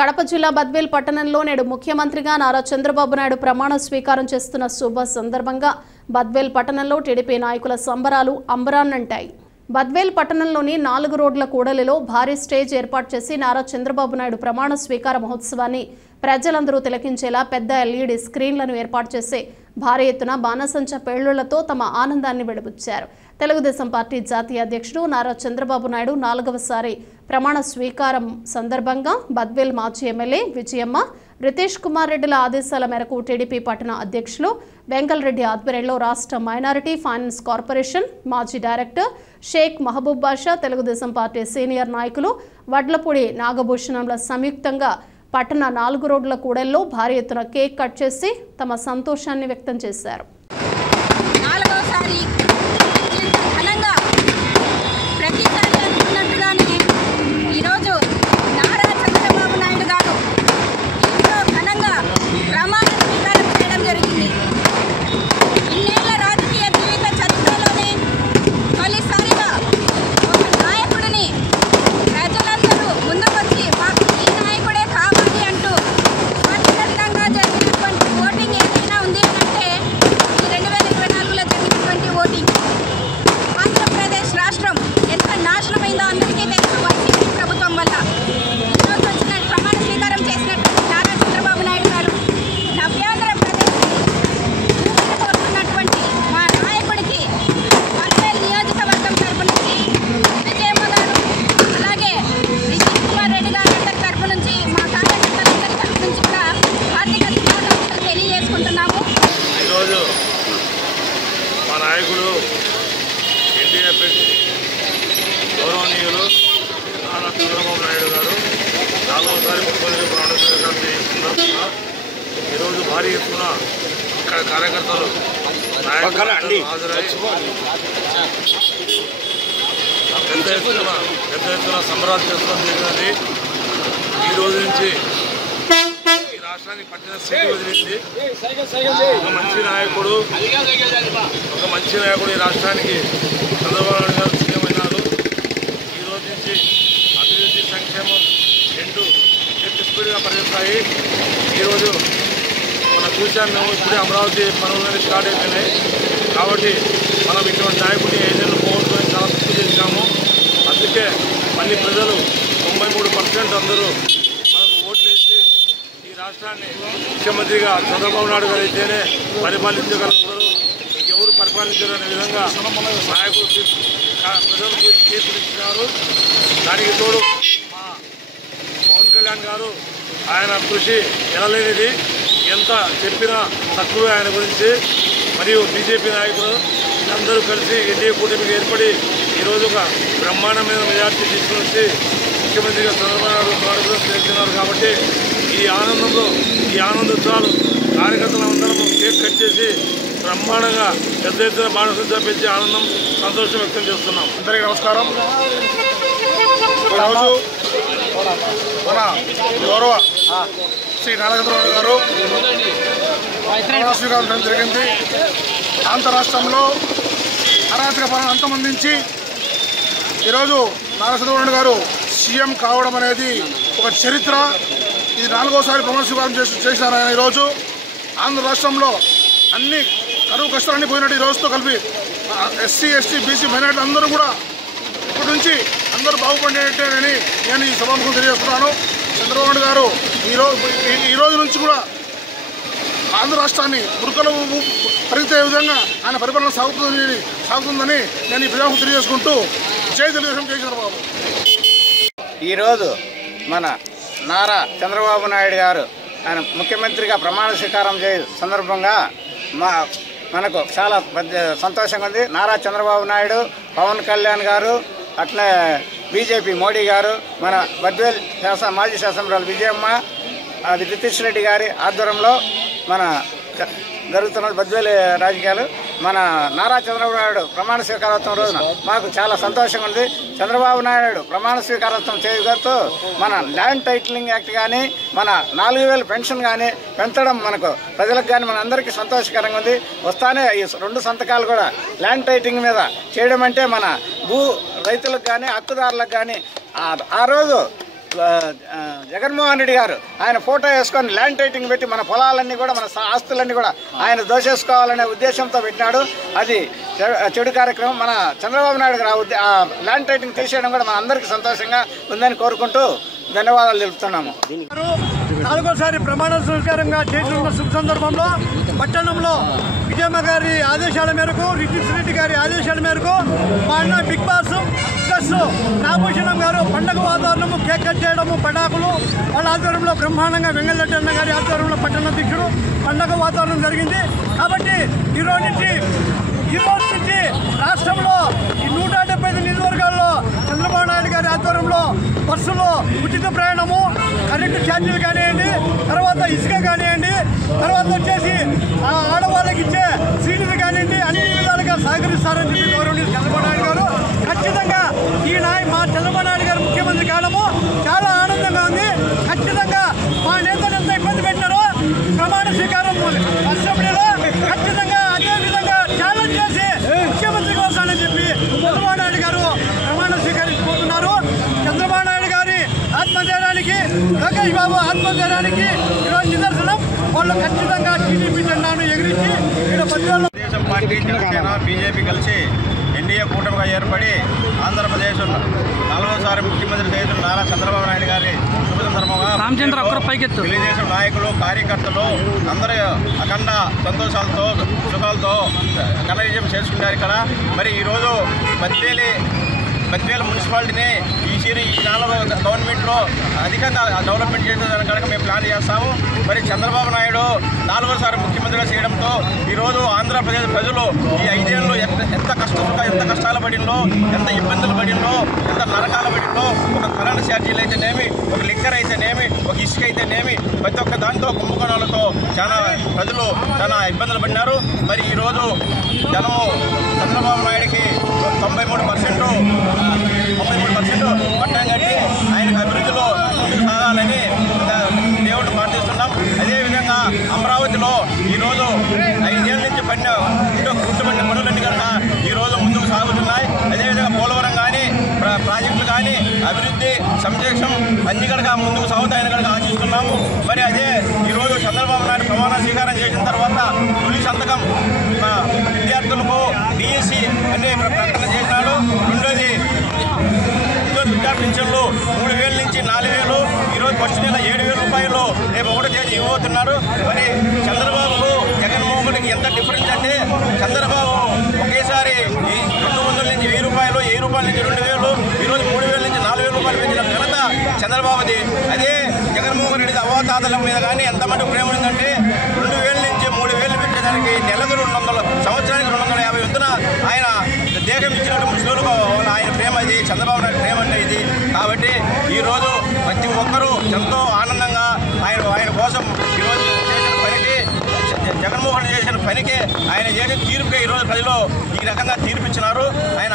కడప జిల్లా బద్వేల్ పట్టణంలో నేడు ముఖ్యమంత్రిగా నారా చంద్రబాబు నాయుడు ప్రమాణ స్వీకారం చేస్తున్న శుభ సందర్భంగా బద్వేల్ పట్టణంలో టీడీపీ నాయకుల సంబరాలు అంబరాన్నంటాయి. బద్వేల్ పట్టణంలోని 4 రోడ్ల కూడలిలో భారీ స్టేజ్ ఏర్పాటు చేసి నారా చంద్రబాబు నాయుడు ప్రమాణ స్వీకార మహోత్సవాన్ని ప్రజలందరూ తిలకించేలా పెద్ద ఎల్ఈడి స్క్రీన్లను ఏర్పాటు చేసి భారీ ఎత్తున బాణసంచ పేలుళ్లతో తమ ఆనందాన్ని వెలిబుచ్చారు. తెలుగుదేశం పార్టీ జాతీయ అధ్యక్షుడు నారా చంద్రబాబు నాయుడు 4వసారి ప్రమాణ స్వీకారం సందర్భంగా బద్వేల్ మాజీ ఎమ్మెల్యే విజయమ్మ, రితేష్ కుమార్ రెడ్డిల ఆదేశాల మేరకు టీడీపీ పట్టణ అధ్యక్షులు వెంకల్రెడ్డి ఆధ్వర్యంలో రాష్ట్ర మైనారిటీ ఫైనాన్స్ కార్పొరేషన్ మాజీ డైరెక్టర్ షేక్ మహబూబ్ బాషా, తెలుగుదేశం పార్టీ సీనియర్ నాయకులు వడ్లపూడి నాగభూషణంల సంయుక్తంగా పట్టణ 4 రోడ్ల కూడల్లో భారీ ఎత్తున కేక్ కట్ చేసి తమ సంతోషాన్ని వ్యక్తం చేశారు. మా నాయకుడు ఎన్డీఏ గౌరవనీయులు నారా చంద్రబాబు నాయుడు గారు 4వసారి ముఖ్యమంత్రి ప్రమాణ స్వీకారం సందర్భంగా ఈరోజు భారీ ఎత్తున ఇక్కడ కార్యకర్తలు నాయకులు హాజరై పెద్ద ఎత్తున సంబరాలు చేసుకోవడం జరిగినది. ఈ రోజు నుంచి ఈ రాష్ట్రానికి పట్టిన సీటు వదిలింది. ఒక మంచి నాయకుడు ఈ రాష్ట్రానికి చంద్రబాబు నాయుడు గారు సీఎం అయినారు. ఈ రోజు నుంచి అభివృద్ధి సంక్షేమం రెండు స్పీడ్గా పనిచేస్తాయి. ఈరోజు మనం చూసాం, మేము ఇప్పుడే అమరావతి పనులన్నీ స్టార్ట్ అయిపోయినాయి. కాబట్టి మనం ఇటువంటి నాయకుడిని 5 ఏళ్ళు పోగొట్టుకొని చాలా తప్పు చేశాము. అందుకే మళ్ళీ ప్రజలు 93% అందరూ మనకు ఓట్లేసి ఈ రాష్ట్రాన్ని ముఖ్యమంత్రిగా చంద్రబాబు నాయుడు గారు అయితేనే పరిపాలించగలుగుతారు, ఇంకెవరు పరిపాలించారనే విధంగా నాయకులు ప్రజలు తీర్పునిచ్చినారు. దానికి తోడు మా పవన్ కళ్యాణ్ గారు, ఆయన కృషి ఎనలేనిది, ఎంత చెప్పినా తక్కువే ఆయన గురించి. మరియు బీజేపీ నాయకులు అందరూ కలిసి ఎన్డీఏ కూటమికి ఏర్పడి ఈరోజు ఒక బ్రహ్మాండమైన మెజార్టీ తీసుకుని వచ్చి ముఖ్యమంత్రిగా చంద్రబాబు నాయుడు చేస్తున్నారు. కాబట్టి ఈ ఆనందోత్సవాలు కార్యకర్తలు అందరము కేక్ కట్ చేసి బ్రహ్మాండంగా పెద్ద ఎత్తున బాణసంచా పెంచి ఆనందం సంతోషం వ్యక్తం చేస్తున్నాం. అందరికీ నమస్కారం. ఈరోజు మన గౌరవ శ్రీ నారా చంద్రబాబు గారు ప్రమాణ స్వీకారం చేయడం జరిగింది. ఆంధ్ర రాష్ట్రంలో అరాచక పాలన అంతమొందించి ఈరోజు నారా చంద్రబాబు గారు సీఎం కావడం అనేది ఒక చరిత్ర. ఇది 4వసారి ప్రమాణ స్వీకారం చేశారు ఆయన. ఈరోజు ఆంధ్ర రాష్ట్రంలో అన్ని కరువు కష్టాలన్నీ పోయినట్టు ఈ రోజుతో కలిపి ఎస్సీ, ఎస్టీ, బీసీ, మైనారిటీ అందరూ కూడా ఇప్పటి నుంచి అందరూ బాగుపడేటని నేను ఈ సభాముఖం తెలియజేస్తున్నాను. చంద్రబాబు గారు ఈ రోజు నుంచి కూడా ఆంధ్ర రాష్ట్రాన్ని మురుకలు పరిగితే విధంగా ఆయన పరిపాలన సాగుతుందని నేను ఈ ప్రజాముఖం తెలియజేసుకుంటూ జై తెలుగుదేశం, జై చంద్రబాబు. ఈరోజు మన నారా చంద్రబాబు నాయుడు గారు ఆయన ముఖ్యమంత్రిగా ప్రమాణ స్వీకారం సందర్భంగా మనకు చాలా సంతోషంగా ఉంది. నారా చంద్రబాబు నాయుడు, పవన్ కళ్యాణ్ గారు, అట్లే బీజేపీ మోడీ గారు, మన బద్వేల్ మాజీ శాసనసభ్యురాలు విజయమ్మ, రితేష్ రెడ్డి గారి ఆధ్వర్యంలో మన జరుగుతున్న బద్వేల్ రాజకీయాలు. మన నారా చంద్రబాబు నాయుడు ప్రమాణ స్వీకారోత్సవం రోజున మాకు చాలా సంతోషంగా ఉంది. చంద్రబాబు నాయుడు ప్రమాణ స్వీకారోత్సవం చేయగలుగుతూ మన ల్యాండ్ టైటిలింగ్ యాక్ట్ కానీ, మన 4000 పెన్షన్ కానీ పెంచడం మనకు ప్రజలకు కానీ మన అందరికీ సంతోషకరంగా ఉంది. వస్తానే ఈ 2 సంతకాలు కూడా ల్యాండ్ టైటిలింగ్ మీద చేయడం అంటే మన రైతులకు కానీ హక్కుదారులకు కానీ ఆ రోజు జగన్మోహన్ రెడ్డి గారు ఆయన ఫోటో వేసుకొని ల్యాండ్ టైటింగ్ పెట్టి మన పొలాలన్నీ కూడా మన ఆస్తులన్నీ కూడా ఆయన దోచేసుకోవాలనే ఉద్దేశంతో పెట్టినాడు. అది చెడు కార్యక్రమం. మన చంద్రబాబు నాయుడు గారు ఆ ల్యాండ్ టైటింగ్ తీసేయడం కూడా మన అందరికీ సంతోషంగా ఉందని కోరుకుంటూ ధన్యవాదాలు తెలుపుతున్నాము. 4వసారి ప్రమాణ స్వీకారంగా చేసిన శుభ సందర్భంలో పట్టణంలో విజయమ్మ గారి ఆదేశాల మేరకు, రిషిత్ రెడ్డి గారి ఆదేశాల మేరకు మా అన్న బిగ్ బాస్ ప్లస్ నాభూషణం గారు పండగ వాతావరణము, కేక్ కట్ చేయడము, పటాకులు వాళ్ళ ఆధ్వర్యంలో బ్రహ్మాండంగా వెంగళరెడ్డి అన్న గారి ఆధ్వర్యంలో పట్టణాధ్యక్షుడు పండగ వాతావరణం జరిగింది. కాబట్టి ఈ రోజు నుంచి రాష్ట్రంలో ఈ 175 నియోజకవర్గాల్లో చంద్రబాబు నాయుడు గారి ఆధ్వర్యంలో బస్సులో ఉచిత ప్రయాణము, కరెంటు ఛార్జీలు కానివ్వండి, తర్వాత ఇసుక కానివ్వండి, తర్వాత వచ్చేసి ఆడవాళ్ళకి ఇచ్చే సీనియర్ కానివ్వండి, అన్ని విధాలుగా సహకరిస్తారని చెప్పి గౌరవనీయులు చంద్రబాబు నాయుడు గారు. ఖచ్చితంగా మా చంద్రబాబు నాయుడు గారు ముఖ్యమంత్రి కావడము చాలా ఆనందంగా ఉంది. ఖచ్చితంగా మా నేతలు ఎంత ఇబ్బంది పెట్టినారో ప్రమాణ స్వీకారం అసెంబ్లీలో ఖచ్చితంగా అదే విధంగా ఛాలెంజ్ చేసి ముఖ్యమంత్రి కోసానని చెప్పి చంద్రబాబు నాయుడు గారు ప్రమాణ స్వీకరించుకుంటున్నారు. చంద్రబాబు నాయుడు గారి ఆత్మధైర్యానికి, లోకేష్ బాబు ఆత్మధైర్యానికి ఈరోజు నిదర్శనం. వాళ్ళు ఖచ్చితంగా టీడీపీ జెండాను ఎగిరించి తెలుగుదేశం పార్టీ, జనసేన, బీజేపీ కలిసి ఎన్డీఏ కూటమిగా ఏర్పడి ఆంధ్రప్రదేశ్ 4వసారి ముఖ్యమంత్రి చేసిన నారా చంద్రబాబు నాయుడు గారి శుభ సందర్భంగా తెలుగుదేశం నాయకులు, కార్యకర్తలు అందరూ అఖండ సంతోషాలతో, సుఖాలతో ఘన విజయం చేసుకున్నారు ఇక్కడ. మరి ఈరోజు బద్వేలు మున్సిపాలిటీని ఈ 4వ గవర్నమెంట్లో అధికంగా డెవలప్మెంట్ చేసేదాని కనుక మేము ప్లాన్ చేస్తాము. మరి చంద్రబాబు నాయుడు 4వసారి ముఖ్యమంత్రిగా చేయడంతో ఈరోజు ఆంధ్రప్రదేశ్ ప్రజలు ఈ 5 ఏళ్ళు ఎంత కష్టాలు పడిందో, ఎంత ఇబ్బందులు పడిందో, ఎంత నరకాలు పడిందో, ఒక కరెంట్ ఛార్జీలు అయితేనేమి, ఒక లిక్కర్ అయితేనేమి, ఒక ఇసుక అయితేనేమి, ప్రతి ఒక్క దాంతో కుంభకోణాలతో ప్రజలు చాలా ఇబ్బందులు పడినారు. మరి ఈరోజు జనము చంద్రబాబు నాయుడికి 93% పట్టం కట్టి ఆయనకు అభివృద్ధిలో ముందుకు సాగాలని దేవుడు ప్రార్థిస్తున్నాం. అదేవిధంగా అమరావతిలో ఈరోజు 5 ఏళ్ళ నుంచి గుర్తుపడిన పనులన్నీ కనుక ఈరోజు ముందుకు సాగుతున్నాయి. అదేవిధంగా పోలవరం కానీ, ప్రాజెక్టులు కానీ, అభివృద్ధి, సంక్షేమం అన్ని కనుక ముందుకు సాగుతాయని కనుక ఆశిస్తున్నాము. మరి అదే ఈరోజు చంద్రబాబు నాయుడు ప్రమాణ స్వీకారం చేసిన తర్వాత తొలి సంతకం విద్యార్థులకు డిఎస్సి అనే ప్రకటన చేసినాడు. రెండోది విద్యా పింఛన్లు 3,000 నుంచి 4,000, ఈరోజు ఫస్ట్ నెల 7,000 రూపాయలు రేపు 1వ తేదీ ఇవ్వబోతున్నారు. మరి చంద్రబాబుకు జగన్మోహన్కి ఎంత డిఫరెన్స్ అంటే, చంద్రబాబు ఒకేసారి 200 నుంచి 1,000 రూపాయలు, 1,000 రూపాయల నుంచి 2,000, ఈరోజు 3,000 నుంచి 4,000 రూపాయలు పెంచిన ఘనత చంద్రబాబుది. అదే జగన్మోహన్ రెడ్డి అవాతాతల మీద కానీ ఎంత మటుకు ప్రేమ ఉందంటే 2,000 నుంచి 3,000 పెంచేదానికి నెలకు 200, సంవత్సరానికి 250 వంతున ఆయన దేశం ఇచ్చినట్టు ముస్లింలకు ఆయన ప్రేమ ఇది, చంద్రబాబు నాయుడు ప్రేమ అంటే ఇది. కాబట్టి ఈరోజు ప్రతి ఒక్కరూ ఎంతో ఆనందంగా ఆయన కోసం ఈరోజు చేసిన పనికి, జగన్మోహన్ చేసిన పనికి, ఆయన చేసిన తీర్పుగా ఈరోజు ప్రజలు ఈ రకంగా తీర్పిచ్చినారు. ఆయన